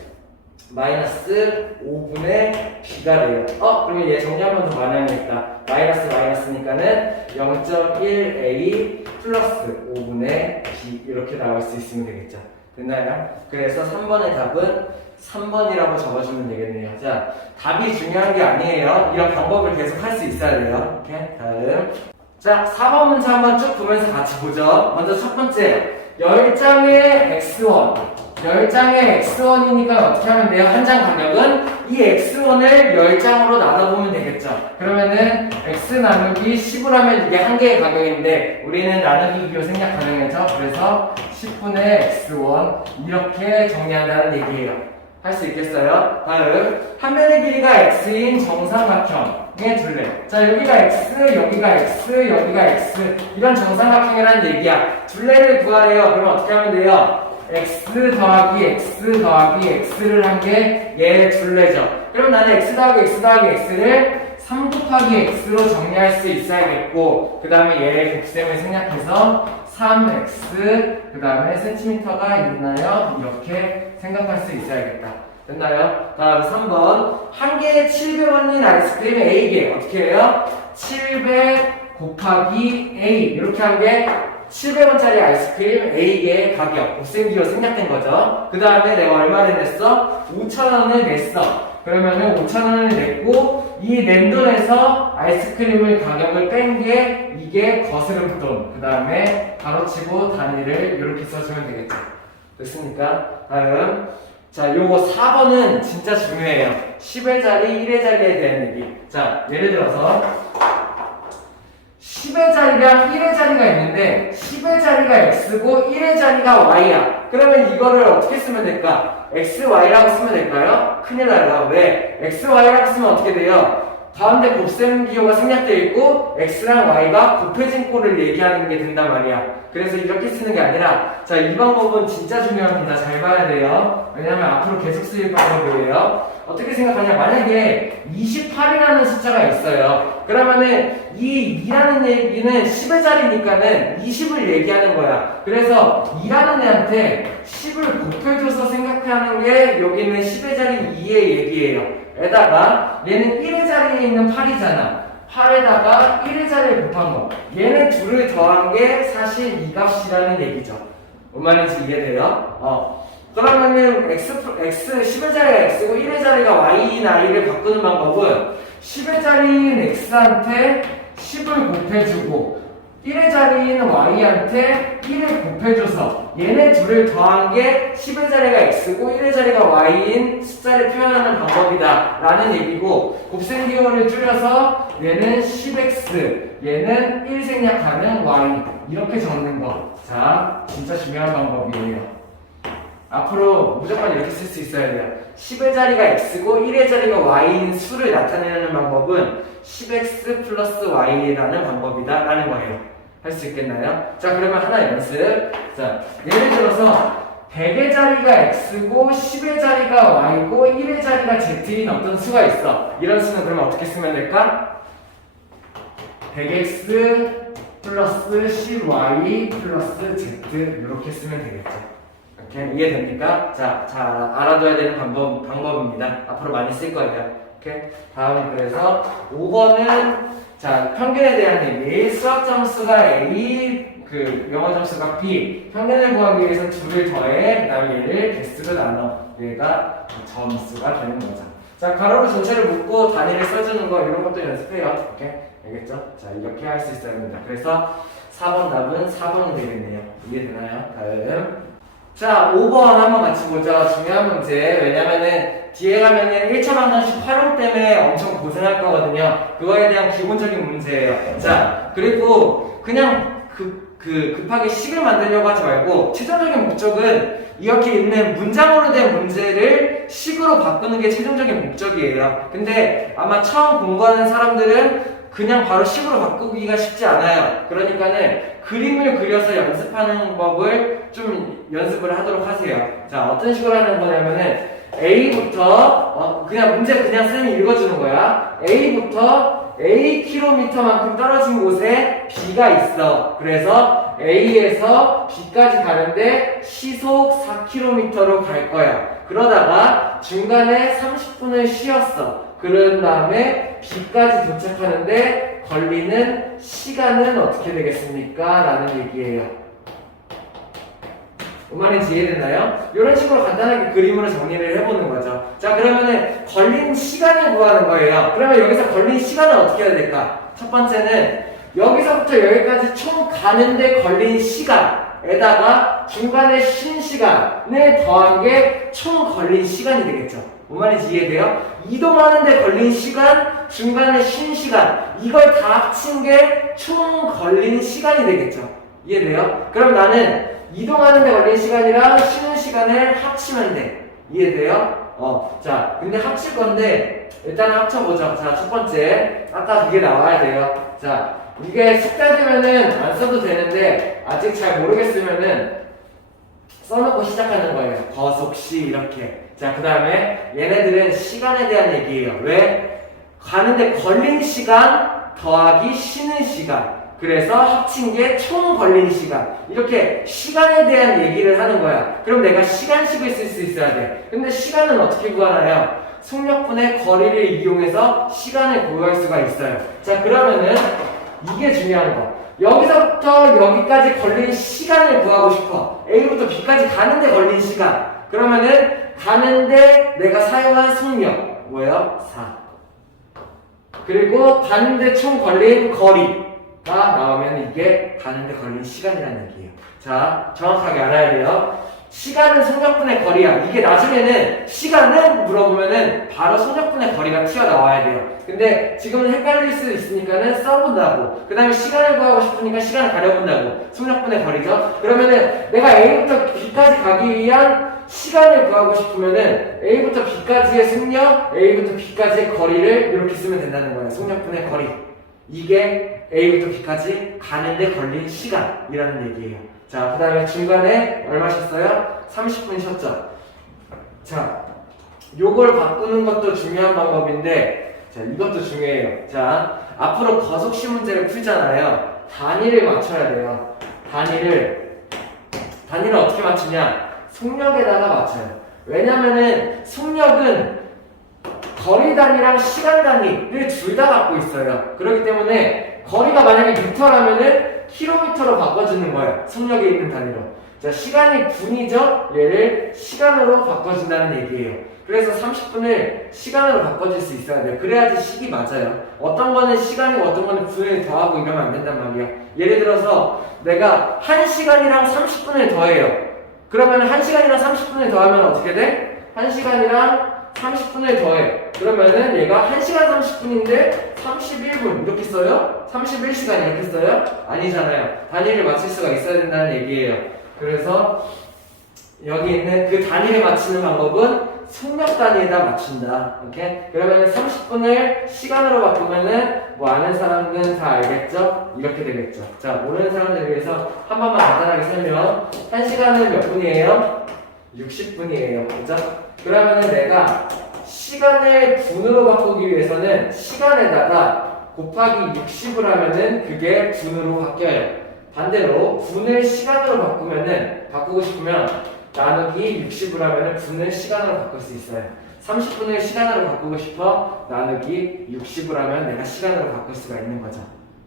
마이너스 5분의 b가 돼요. 그러면 얘 정리 한 번 더 많이 하니까 마이너스니까는 0.1a 플러스 5분의 b 이렇게 나올 수 있으면 되겠죠. 됐나요? 그래서 3번의 답은 3번이라고 적어주면 되겠네요. 자, 답이 중요한 게 아니에요. 이런 방법을 계속 할 수 있어야 돼요. 오케이? 다음. 자, 4번 문제 한번 쭉 보면서 같이 보죠. 먼저 첫 번째, 10장의 x1. 10장의 x1이니까 어떻게 하면 돼요? 한 장 가격은 이 x1을 10장으로 나눠보면 되겠죠. 그러면은 x 나누기 10을 하면 이게 한 개의 가격인데 우리는 나누기 비교 생략 가능하죠. 그래서 10분의 x1 이렇게 정리한다는 얘기예요. 할 수 있겠어요? 다음, 한 면의 길이가 x인 정삼각형의 둘레. 자, 여기가 x, 여기가 x, 여기가 x 이런 정삼각형이라는 얘기야. 둘레를 구하래요. 그럼 어떻게 하면 돼요? x 더하기 x 더하기 x를 한 게 얘의 둘레죠. 그럼 나는 x 더하기 x 더하기 x를 3 곱하기 x로 정리할 수 있어야겠고 그 다음에 얘의 곱셈을 생략해서 3x 그 다음에 센티미터가 있나요? 이렇게 생각할 수 있어야겠다. 됐나요? 다음 3번 한 개에 700원인 아이스크림 A개 어떻게 해요? 700 곱하기 A 이렇게 한 게 700원짜리 아이스크림 A개의 가격 곱셈기로 생략된 거죠. 그 다음에 내가 얼마를 냈어? 5,000원을 냈어. 그러면은 5,000원을 냈고 이 낸 돈에서 아이스크림을 가격을 뺀 게 이게 거스름돈 그 다음에 가로치고 단위를 이렇게 써주면 되겠죠. 됐습니까? 다음 자 요거 4번은 진짜 중요해요. 10의 자리 1의 자리에 대한 얘기. 자 예를 들어서 10의 자리랑 1의 자리가 있는데 10의 자리가 x고 1의 자리가 y야. 그러면 이거를 어떻게 쓰면 될까? xy라고 쓰면 될까요? 큰일 나요. 왜? xy라고 쓰면 어떻게 돼요? 가운데 곱셈 기호가 생략되어 있고 x랑 y가 곱해진 꼴을 얘기하는 게 된단 말이야. 그래서 이렇게 쓰는 게 아니라 자, 이 방법은 진짜 중요합니다. 잘 봐야 돼요. 왜냐면 앞으로 계속 쓰일 방법이에요. 어떻게 생각하냐? 만약에 28이라는 숫자가 있어요. 그러면은 이 2라는 얘기는 10의 자리니까는 20을 얘기하는 거야. 그래서 2라는 애한테 10을 곱해줘서 생각하는 게 여기는 10의 자리 2의 얘기예요. 에다가 얘는 1의 자리에 있는 8이잖아. 8에다가 1의 자리를 곱한 거. 얘는 둘을 더한 게 사실 이 값이라는 얘기죠. 뭔 말인지 이해돼요? 그러면은 x 10의 자리가 x고 1의 자리가 y나 i를 바꾸는 방법은 10의 자리인 x한테 10을 곱해주고 1의 자리인 y한테 1을 곱해줘서 얘네 둘을 더한 게 10의 자리가 x고 1의 자리가 y인 숫자를 표현하는 방법이다 라는 얘기고 곱셈 기호를 줄여서 얘는 10x 얘는 1 생략하는 y 이렇게 적는 거. 자 진짜 중요한 방법이에요. 앞으로 무조건 이렇게 쓸 수 있어야 돼요. 10의 자리가 x고 1의 자리가 y인 수를 나타내는 방법은 10x 플러스 y라는 방법이다 라는 거예요. 할 수 있겠나요? 자 그러면 하나 연습. 자 예를 들어서 100의 자리가 x고 10의 자리가 y고 1의 자리가 z인 어떤 수가 있어. 이런 수는 그러면 어떻게 쓰면 될까? 100x 플러스 10y 플러스 z 이렇게 쓰면 되겠죠. 오케이? 이해됩니까? 자, 알아둬야 되는 방법입니다. 앞으로 많이 쓸 거예요. 오케이? 다음, 그래서 5번은, 자, 평균에 대한 얘기. 수학 점수가 A, 영어 점수가 B. 평균을 구하기 위해서 둘을 더해, 그 다음에 얘를 개수로 나눠. 얘가 점수가 되는 거죠. 자, 가로로 전체를 묶고 단위를 써주는 거, 이런 것도 연습해요. 오케이? 알겠죠? 자, 이렇게 할 수 있어야 합니다. 그래서 4번 답은 4번이 되겠네요. 이해되나요? 다음. 자, 5번 한번 같이 보죠. 중요한 문제. 왜냐면은 뒤에 가면은 1차 방정식 활용 때문에 엄청 고생할 거거든요. 그거에 대한 기본적인 문제예요. 자, 그리고 그냥 급하게 식을 만들려고 하지 말고 최종적인 목적은 이렇게 있는 문장으로 된 문제를 식으로 바꾸는 게 최종적인 목적이에요. 근데 아마 처음 공부하는 사람들은 그냥 바로 식으로 바꾸기가 쉽지 않아요. 그러니까는 그림을 그려서 연습하는 법을 좀 연습을 하도록 하세요. 자, 어떤 식으로 하는 거냐면은 A부터 그냥 문제 그냥 쌤이 읽어주는 거야. A부터 A 킬로미터만큼 떨어진 곳에 B가 있어. 그래서 A에서 B까지 가는데 시속 4km로 갈 거야. 그러다가 중간에 30분을 쉬었어. 그런 다음에 B까지 도착하는데 걸리는 시간은 어떻게 되겠습니까? 라는 얘기예요. 말인지 이해됐나요? 이런 식으로 간단하게 그림으로 정리를 해보는 거죠. 자, 그러면은 걸린 시간을 구하는 거예요. 그러면 여기서 걸린 시간은 어떻게 해야 될까? 첫 번째는 여기서부터 여기까지 총 가는데 걸린 시간에다가 중간에 쉰 시간을 더한 게 총 걸린 시간이 되겠죠. 뭔 말인지 이해돼요? 이동하는데 걸린 시간, 중간에 쉰 시간, 이걸 다 합친 게 총 걸린 시간이 되겠죠. 이해돼요? 그럼 나는 이동하는데 걸린 시간이랑 쉬는 시간을 합치면 돼. 이해돼요? 자, 근데 합칠 건데 일단 합쳐보죠. 자, 첫 번째 아까 그게 나와야 돼요. 자, 이게 숙달되면은 안 써도 되는데 아직 잘 모르겠으면은 써놓고 시작하는 거예요. 거속시 이렇게. 자, 그 다음에 얘네들은 시간에 대한 얘기예요. 왜? 가는데 걸린 시간 더하기 쉬는 시간. 그래서 합친 게 총 걸린 시간. 이렇게 시간에 대한 얘기를 하는 거야. 그럼 내가 시간식을 쓸 수 있어야 돼. 근데 시간은 어떻게 구하나요? 속력분의 거리를 이용해서 시간을 구할 수가 있어요. 자, 그러면은 이게 중요한 거. 여기서부터 여기까지 걸린 시간을 구하고 싶어. A부터 B까지 가는데 걸린 시간. 그러면은 가는데 내가 사용한 속력 뭐예요? 4. 그리고 가는데 총 걸린 거리가 나오면 이게 가는데 걸린 시간이라는 얘기예요. 자, 정확하게 알아야 돼요. 시간은 속력분의 거리야. 이게 나중에는 시간은 물어보면은 바로 속력분의 거리가 튀어나와야 돼요. 근데 지금은 헷갈릴 수 있으니까는 써본다고. 그 다음에 시간을 구하고 싶으니까 시간을 가려본다고. 속력분의 거리죠. 그러면은 내가 A부터 B까지 가기 위한 시간을 구하고 싶으면은 A부터 B까지의 속력, A부터 B까지의 거리를 이렇게 쓰면 된다는 거예요. 속력분의 거리. 이게 A부터 B까지 가는데 걸린 시간이라는 얘기예요. 자, 그 다음에 중간에 얼마 쉬었어요? 30분 쉬었죠. 자, 요걸 바꾸는 것도 중요한 방법인데, 자, 이것도 중요해요. 자, 앞으로 거속시 문제를 풀잖아요. 단위를 맞춰야 돼요. 단위를 어떻게 맞추냐? 속력에다가 맞춰요. 왜냐면은 속력은 거리 단위랑 시간 단위를 둘 다 갖고 있어요. 그렇기 때문에 거리가 만약에 미터라면은 킬로미터로 바꿔주는 거예요. 속력에 있는 단위로. 자, 시간이 분이죠? 얘를 시간으로 바꿔준다는 얘기예요. 그래서 30분을 시간으로 바꿔줄 수 있어야 돼요. 그래야지 식이 맞아요. 어떤 거는 시간이고 어떤 거는 분을 더하고 이러면 안 된단 말이에요. 예를 들어서 내가 1시간이랑 30분을 더해요. 그러면 1시간이랑 30분을 더하면 어떻게 돼? 1시간이랑 30분을 더해. 그러면은 얘가 1시간 30분인데 31분 이렇게 써요? 31시간 이렇게 써요? 아니잖아요. 단위를 맞출 수가 있어야 된다는 얘기예요. 그래서 여기 있는 그 단위를 맞추는 방법은 속력 단위에다 맞춘다. 오케이? 그러면은 30분을 시간으로 바꾸면은 뭐 아는 사람들은 다 알겠죠? 이렇게 되겠죠. 자, 모르는 사람들 위해서 한 번만 간단하게 설명. 1시간은 몇 분이에요? 60분이에요. 그죠? 그러면은 내가 시간을 분으로 바꾸기 위해서는 시간에다가 곱하기 60을 하면은 그게 분으로 바뀌어요. 반대로 분을 시간으로 바꾸고 싶으면 나누기 60을 하면은 분을 시간으로 바꿀 수 있어요. 30분을 시간으로 바꾸고 싶어 나누기 60을 하면 내가 시간으로 바꿀 수가 있는 거죠.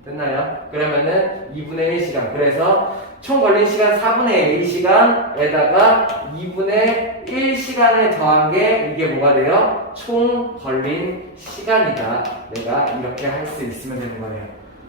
됐나요? 그러면은 2분의 1시간. 그래서 총 걸린 시간 4분의 1시간에다가 2분의 1시간을 더한 게 이게 뭐가 돼요? 총 걸린 시간이다. 내가 이렇게 할 수 있으면 되는 거예요.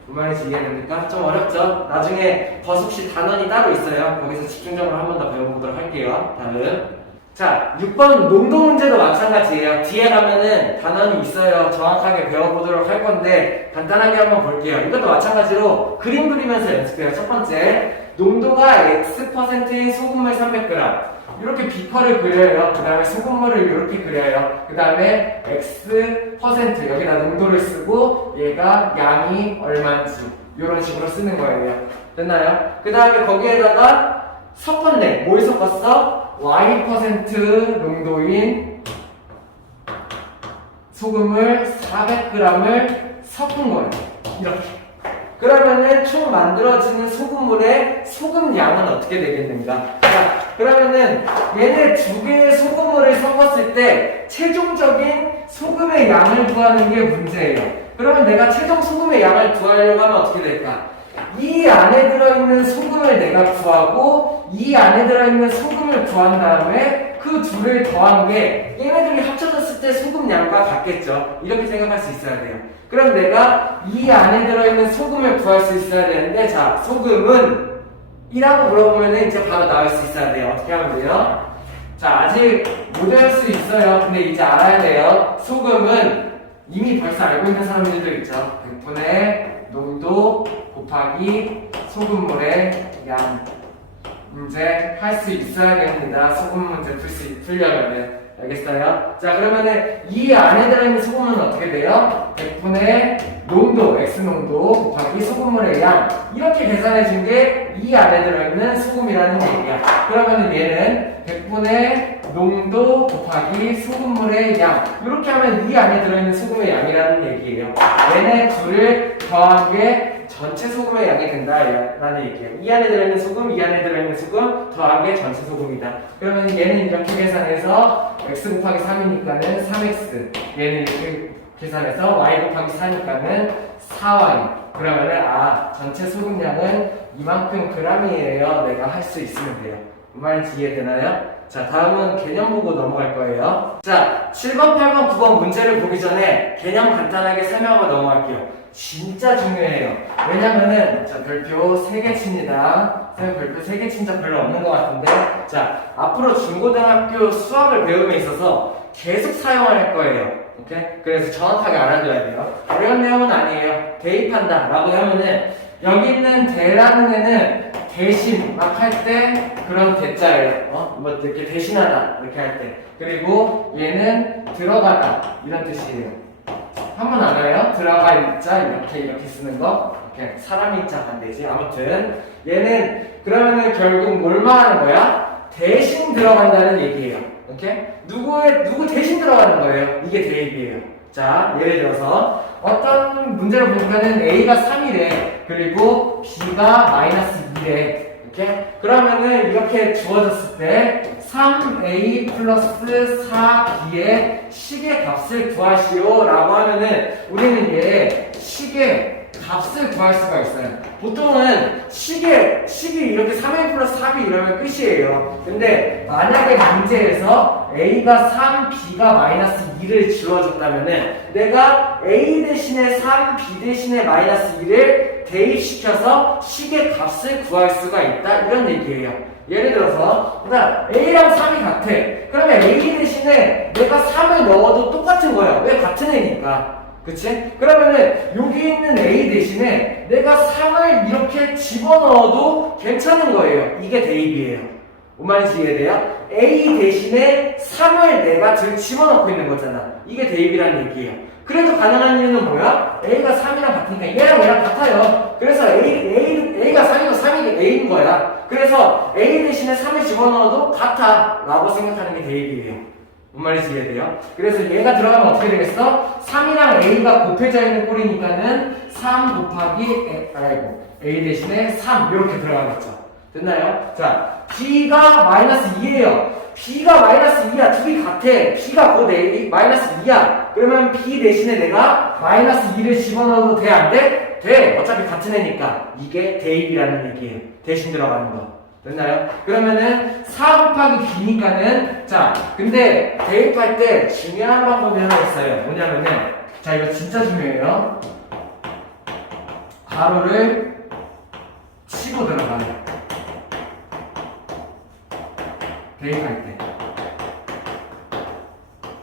무슨 말인지 이해됩니까? 좀 어렵죠? 나중에 거속시 단원이 따로 있어요. 거기서 집중적으로 한 번 더 배워보도록 할게요. 다음. 자, 6번 농도 문제도 마찬가지예요. 뒤에 가면은 단원이 있어요. 정확하게 배워보도록 할 건데 간단하게 한번 볼게요. 이것도 마찬가지로 그림 그리면서 연습해요. 첫 번째, 농도가 X%인 소금물 300g 이렇게 비커를 그려요. 그 다음에 소금물을 이렇게 그려요. 그 다음에 X% 여기다 농도를 쓰고 얘가 양이 얼마인지 이런 식으로 쓰는 거예요. 됐나요? 그 다음에 거기에다가 섞었네. 뭘 섞었어? Y% 농도인 소금을 400g을 섞은 거예요. 이렇게. 그러면은 총 만들어지는 소금물의 소금량은 어떻게 되겠는가? 자, 그러면은 얘네 두 개의 소금물을 섞었을 때 최종적인 소금의 양을 구하는 게 문제예요. 그러면 내가 최종 소금의 양을 구하려고 하면 어떻게 될까? 이 안에 들어있는 소금을 내가 구하고 이 안에 들어있는 소금을 구한 다음에 그 둘을 더한 게 얘네들이 합쳐졌을 때 소금량과 같겠죠. 이렇게 생각할 수 있어야 돼요. 그럼 내가 이 안에 들어있는 소금을 구할 수 있어야 되는데, 자, 소금은 1라고 물어보면 이제 바로 나올 수 있어야 돼요. 어떻게 하면 돼요? 자, 아직 못 외울 수 있어요. 근데 이제 알아야 돼요. 소금은 이미 벌써 알고 있는 사람들도 있죠. 100분의 농도 곱하기 소금물의 양. 문제 할 수 있어야 됩니다. 소금 문제 풀려면은. 알겠어요? 자, 그러면은 이 안에 들어있는 소금은 어떻게 돼요? 100분의 농도, X농도 곱하기 소금물의 양. 이렇게 계산해 준 게 이 안에 들어있는 소금이라는 얘기야. 그러면은 얘는 100분의 농도 곱하기 소금물의 양. 이렇게 하면 이 안에 들어있는 소금의 양이라는 얘기예요. 얘네 둘을 더한 게 전체 소금의 양이 된다라는 얘기예요. 이 안에 들어있는 소금, 이 안에 들어있는 소금 더한 게 전체 소금이다. 그러면 얘는 이렇게 계산해서 x 곱하기 3이니까는 3x. 얘는 이렇게 계산해서 y 곱하기 4니까는 4y. 그러면은 전체 소금량은 이만큼 g이에요. 내가 할 수 있으면 돼요. 무슨 말인지 이해되나요? 자, 다음은 개념 보고 넘어갈 거예요. 자, 7번, 8번, 9번 문제를 보기 전에 개념 간단하게 설명하고 넘어갈게요. 진짜 중요해요. 왜냐면은, 자, 별표 3개 칩니다. 선생님 별표 3개 친 적 별로 없는 것 같은데, 자, 앞으로 중고등학교 수학을 배움에 있어서 계속 사용할 거예요. 오케이? 그래서 정확하게 알아둬야 돼요. 어려운 내용은 아니에요. 대입한다 라고 하면은, 여기 있는 대라는 애는 대신 막 할 때 그런 대자예요. 뭐 이렇게 대신하다 이렇게 할 때. 그리고 얘는 들어가다 이런 뜻이에요. 한번 알아요? 들어가 있자 이렇게 쓰는 거. 이렇게 사람이 있자 안 되지. 아무튼 얘는 그러면은 결국 뭘 말하는 거야? 대신 들어간다는 얘기예요. 오케이? 누구 대신 들어가는 거예요? 이게 대입이에요. 자, 예를 들어서 어떤 문제를 보니까는 A가 3이래. 그리고 B가 마이너스 2래. 이렇게? 그러면은 이렇게 주어졌을 때 3A 플러스 4B의 식의 값을 구하시오 라고 하면은 우리는 얘 식의 값을 구할 수가 있어요. 보통은 식이 이렇게 3A 플러스 4B 이러면 끝이에요. 근데 만약에 문제에서 A가 3, B가 마이너스 2를 지워줬다면은 내가 A 대신에 3, B 대신에 마이너스 2를 대입시켜서 식의 값을 구할 수가 있다. 이런 얘기예요. 예를 들어서 A랑 3이 같아. 그러면 A 대신에 내가 3을 넣어도 똑같은 거야. 왜? 같은 애니까. 그치? 그러면은 여기 있는 A 대신에 내가 3을 이렇게 집어넣어도 괜찮은 거예요. 이게 대입이에요. 뭔 말인지 이해돼요? A 대신에 3을 내가 집어넣고 있는 거잖아. 이게 대입이라는 얘기예요. 그래도 가능한 이유는 뭐야? A가 3이랑 같으니까 얘랑 같아요. 그래서 A가 3이고 3이 A인 거야. 그래서 A 대신에 3을 집어넣어도 같아 라고 생각하는 게 대입이에요. 뭔 말인지 이해돼요? 그래서 얘가 들어가면 어떻게 되겠어? 3이랑 A가 곱해져 있는 꼴이니까는 3 곱하기 A 대신에 3 이렇게 들어가겠죠. 됐나요? 자, B가 마이너스 2예요. B가 마이너스 2야. 둘이 같아. B가 곧 A 마이너스 2야. 그러면 B 대신에 내가 마이너스 2를 집어넣어도 돼? 안 돼? 돼. 어차피 같은 애니까. 이게 대입이라는 얘기예요. 대신 들어가는 거. 됐나요? 그러면은 4 곱하기 B니까는 자, 근데 대입할 때 중요한 방법이 하나 있어요. 뭐냐면은 자, 이거 진짜 중요해요. 가로를 치고 들어가요. 대입할 때.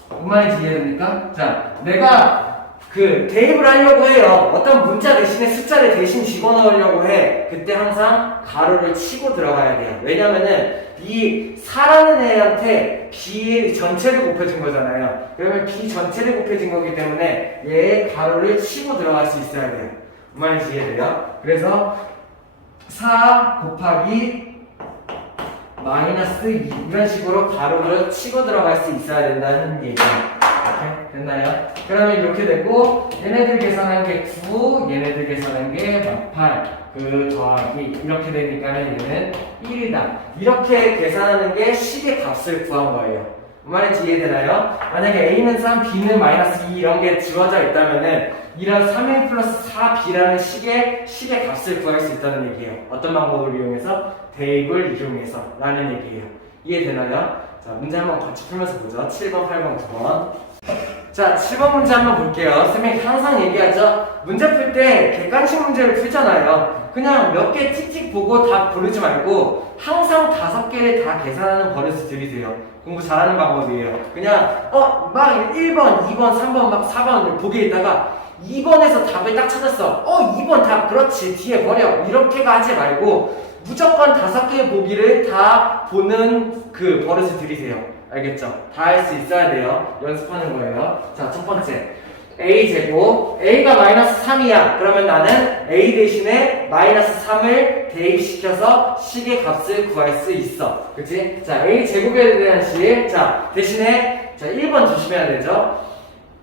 뭔 말인지 이해됩니까? 자, 내가 대입을 하려고 해요. 어떤 문자 대신에 숫자를 대신 집어넣으려고 해. 그때 항상 가로를 치고 들어가야 돼요. 왜냐면은 이 4라는 애한테 B 전체를 곱해준 거잖아요. 그러면 B 전체를 곱해진 거기 때문에 얘의 가로를 치고 들어갈 수 있어야 돼요. 무슨 말인지 이해돼요? 그래서 4 곱하기 마이너스 2 이런 식으로 가로를 치고 들어갈 수 있어야 된다는 얘기예요. 이렇게 됐나요? 그러면 이렇게 되고 얘네들 계산한 게 9, 얘네들 계산한 게 8. 그 더하기 이렇게 되니까는 얘는 1이다. 이렇게 계산하는 게 식의 값을 구한 거예요. 무슨 말인지 이해되나요? 만약에 A는 3, B는 마이너스 2 이런 게 주어져 있다면은 이런 3A 플러스 4B라는 식의 값을 구할 수 있다는 얘기예요. 어떤 방법을 이용해서? 대입을 이용해서 라는 얘기예요. 이해되나요? 자, 문제 한번 같이 풀면서 보죠. 7번, 8번, 9번. 자, 7번 문제 한번 볼게요. 선생님이 항상 얘기하죠. 문제 풀 때 객관식 문제를 풀잖아요. 그냥 몇 개 틱틱 보고 다 고르지 말고 항상 5개를 다 계산하는 버릇을 들이세요. 공부 잘하는 방법이에요. 그냥 막 1번, 2번, 3번, 막 4번 보기에 있다가 2번에서 답을 딱 찾았어. 2번 답 그렇지 뒤에 버려. 이렇게가 하지 말고 무조건 5개의 보기를 다 보는 그 버릇을 들이세요. 알겠죠? 다 할 수 있어야 돼요. 연습하는 거예요. 자, 첫 번째. A제곱. A가 마이너스 3이야. 그러면 나는 A 대신에 마이너스 3을 대입시켜서 식의 값을 구할 수 있어. 그치? 자, A제곱에 대한 식. 자, 대신에, 자, 1번 조심해야 되죠?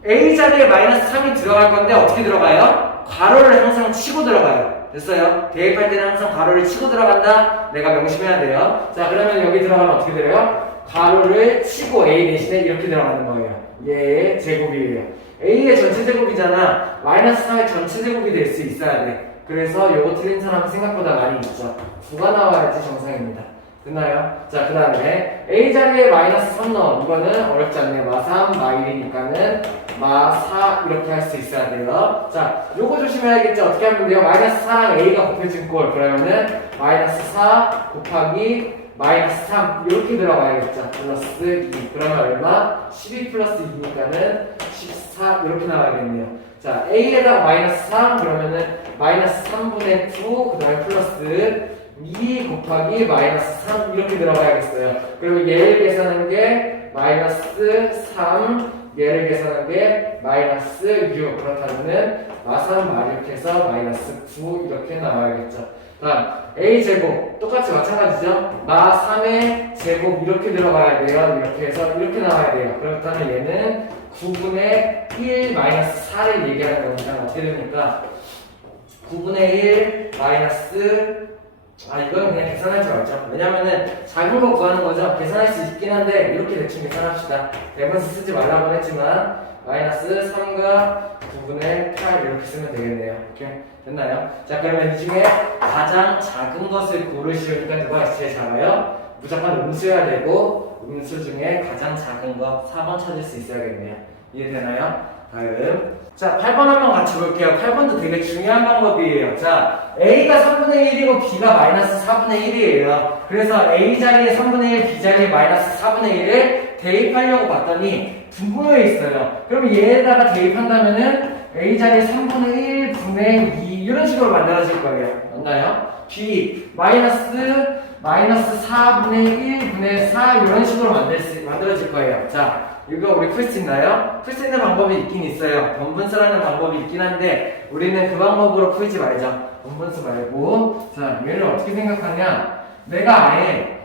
A 자리에 마이너스 3이 들어갈 건데 어떻게 들어가요? 괄호를 항상 치고 들어가요. 됐어요? 대입할 때는 항상 괄호를 치고 들어간다. 내가 명심해야 돼요. 자, 그러면 여기 들어가면 어떻게 돼요? 괄호를 치고 A 대신에 이렇게 들어가는 거예요. 얘의 제곱이에요. A의 전체 제곱이잖아. 마이너스 3의 전체 제곱이 될 수 있어야 돼. 그래서 요거 틀린 사람은 생각보다 많이 있죠. 9가 나와야지 정상입니다. 됐나요? 자, 그 다음에 A 자리에 마이너스 3 넣어. 이거는 어렵지 않네요. 마3, 마1이니까는 마4 이렇게 할 수 있어야 돼요. 자, 요거 조심해야겠죠. 어떻게 하면 돼요? 마이너스 4랑 A가 곱해진 꼴. 그러면은 마이너스 4 곱하기 마이너스 3 이렇게 들어가야겠죠. 플러스 2 그러면 얼마? 12 플러스 2니까는 14 이렇게 나와야겠네요. 자, A에다가 마이너스 3 그러면은 마이너스 3분의 2 그 다음에 플러스 2 곱하기 마이너스 3 이렇게 들어가야겠어요. 그리고 얘를 계산한 게 마이너스 3 얘를 계산한 게 마이너스 6 그렇다면은 마3 마6 해서 마이너스 9 이렇게 나와야겠죠. 다음 A제곱 똑같이 마찬가지죠. 마3의 제곱 이렇게 들어가야 돼요. 이렇게 해서 이렇게 나와야 돼요. 그렇다면 얘는 9분의 1 마이너스 4를 얘기하는 겁니다. 어떻게 됩니까? 9분의 1 마이너스 이거는 그냥 계산하지 말죠. 왜냐면은 작은 거 구하는 거죠. 계산할 수 있긴 한데 이렇게 대충 계산합시다. 대문서 쓰지 말라고 했지만 마이너스 3과 9분의 8 이렇게 쓰면 되겠네요. 이렇게 됐나요? 자, 그러면 이 중에 가장 작은 것을 고르시려니까 누가 제일 작아요? 무조건 음수여야 되고 음수 중에 가장 작은 거 4번 찾을 수 있어야겠네요. 이해되나요? 다음 자, 8번 한번 같이 볼게요. 8번도 되게 중요한 방법이에요. 자, A가 3분의 1이고 B가 마이너스 4분의 1이에요. 그래서 A 자리에 3분의 1, B 자리에 마이너스 4분의 1을 대입하려고 봤더니 분모에 있어요. 그럼 얘에다가 대입한다면은 A 자리에 3분의 1, 분의 2 이런 식으로 만들어질 거예요. 맞나요? B 마이너스 4분의 1, 분의 4 이런 식으로 만들어질 거예요. 자, 이거 우리 풀 수 있나요? 풀 수 있는 방법이 있긴 있어요. 번분수라는 방법이 있긴 한데 우리는 그 방법으로 풀지 말자. 번분수 말고 자, 얘를 어떻게 생각하냐? 내가 아예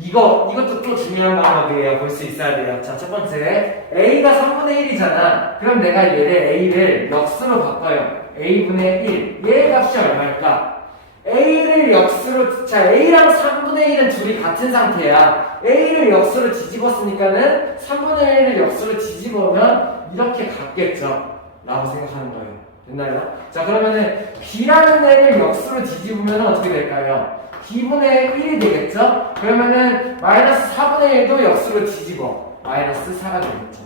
이것도 또 중요한 방법이에요. 볼 수 있어야 돼요. 자, 첫 번째 A가 3분의 1이잖아. 그럼 내가 A를 역수로 바꿔요. A분의 1 얘의 값이 얼마일까? A를 역수로 자, A랑 3분의 1은 둘이 같은 상태야. A를 역수로 뒤집었으니까는 3분의 1을 역수로 뒤집으면 이렇게 같겠죠 라고 생각하는 거예요. 됐나요? 자, 그러면은 B라는 애를 역수로 뒤집으면 어떻게 될까요? B분의 1이 되겠죠? 그러면은 마이너스 4분의 1도 역수로 뒤집어 마이너스 4가 되겠죠.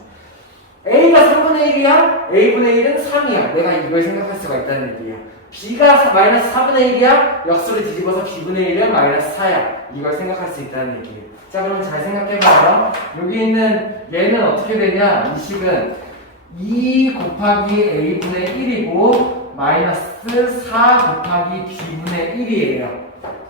A가 3분의 1이야? A분의 1은 3이야. 내가 이걸 생각할 수가 있다는 얘기예요. B가 마이너스 4분의 1이야? 역수를 뒤집어서 B분의 1은 마이너스 4야. 이걸 생각할 수 있다는 얘기예요. 자, 그럼 잘 생각해봐요. 여기 있는 얘는 어떻게 되냐? 이 식은 2 곱하기 A분의 1이고 마이너스 4 곱하기 B분의 1이에요.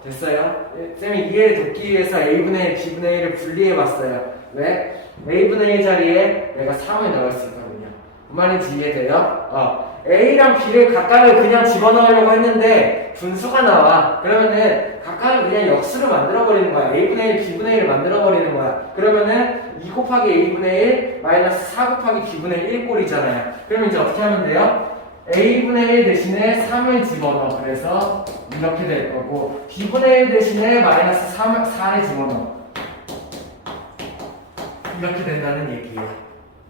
됐어요? 쌤이 이해를 돕기 위해서 A분의 1, B분의 1을 분리해봤어요. 왜? A분의 1 자리에 내가 3을 넣을 수 있거든요. 그 말인지 이해돼요? A랑 B를 각각을 그냥 집어넣으려고 했는데 분수가 나와. 그러면은 각각을 그냥 역수로 만들어버리는 거야. A분의 1, B분의 1을 만들어버리는 거야. 그러면은 2 곱하기 A분의 1 마이너스 4 곱하기 B분의 1 꼴이잖아요. 그러면 이제 어떻게 하면 돼요? A분의 1 대신에 3을 집어넣어. 그래서 이렇게 될 거고 B분의 1 대신에 마이너스 4를 집어넣어. 이렇게 된다는 얘기예요.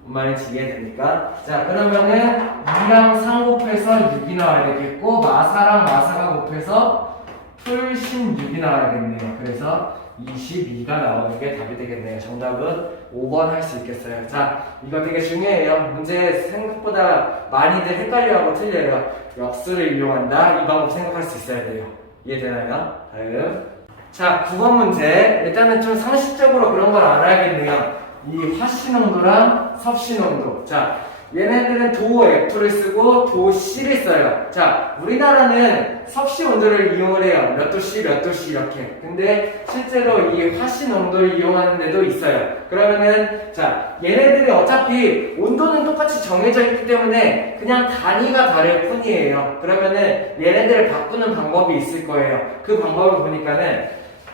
뭔 말인지 이해됩니까? 자, 그러면은 2랑 3 곱해서 6이 나와야 되겠고 마사랑 마사가 곱해서 풀 16이 나와야겠네요. 그래서 22가 나오는 게 답이 되겠네요. 정답은 5번 할 수 있겠어요. 자, 이거 되게 중요해요. 문제 생각보다 많이들 헷갈려하고 틀려요. 역수를 이용한다. 이 방법 생각할 수 있어야 돼요. 이해되나요? 다음. 자, 9번 문제. 일단은 좀 상식적으로 그런 걸 알아야겠네요. 이 화씨농도랑 섭씨농도. 자, 얘네들은 도 F를 쓰고 도 C를 써요. 자, 우리나라는 섭씨 온도를 이용을 해요. 몇 도씨, 몇 도씨 이렇게. 근데 실제로 이 화씨 농도를 이용하는 데도 있어요. 그러면은 자, 얘네들이 어차피 온도는 똑같이 정해져 있기 때문에 그냥 단위가 다를 뿐이에요. 그러면은 얘네들을 바꾸는 방법이 있을 거예요. 그 방법을 보니까는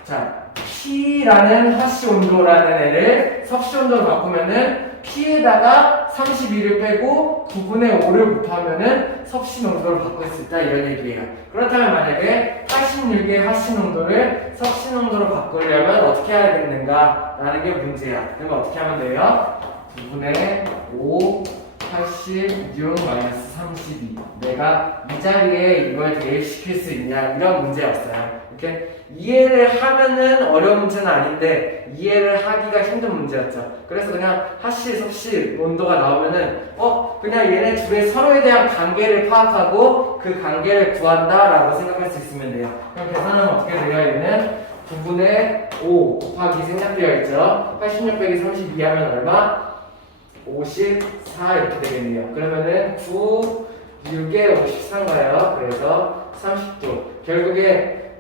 자, P라는 화씨 온도라는 애를 섭씨 온도로 바꾸면은 P에다가 32를 빼고 9분의 5를 곱하면은 섭씨 농도를 바꿀 수 있다 이런 얘기예요. 그렇다면 만약에 86의 화씨 농도를 섭씨 농도로 바꾸려면 어떻게 해야 되는가 라는 게 문제야. 그러면 어떻게 하면 돼요? 9분의 5 86 마이너스 32 내가 이 자리에 이걸 대입시킬 수 있냐 이런 문제였어요. 이렇게 이해를 하면은 어려운 문제는 아닌데 이해를 하기가 힘든 문제였죠. 그래서 그냥 하씨, 섭씨 온도가 나오면은 그냥 얘네 둘의 서로에 대한 관계를 파악하고 그 관계를 구한다라고 생각할 수 있으면 돼요. 그럼 계산하면 어떻게 돼요? 얘는 9분의 5 곱하기 생략되어 있죠. 86 빼기 32 하면 얼마? 54 이렇게 되겠네요. 그러면은 9, 6에 54인가요? 그래서 30도. 결국에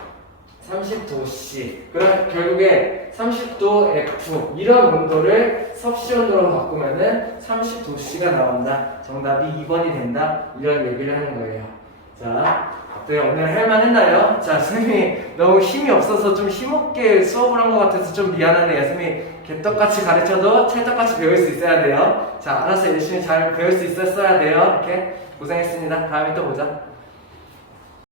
30도C. 그럼 결국에 30도 F. 이런 온도를 섭씨 온도로 바꾸면은 30도C가 나온다. 정답이 2번이 된다. 이런 얘기를 하는 거예요. 자, 오늘 할만했나요? 자, 선생님이 너무 힘이 없어서 좀 힘없게 수업을 한 것 같아서 좀 미안하네요. 선생님이 개떡같이 가르쳐도 찰떡같이 배울 수 있어야 돼요. 자, 알아서 열심히 잘 배울 수 있었어야 돼요. 이렇게 고생했습니다. 다음에 또 보자.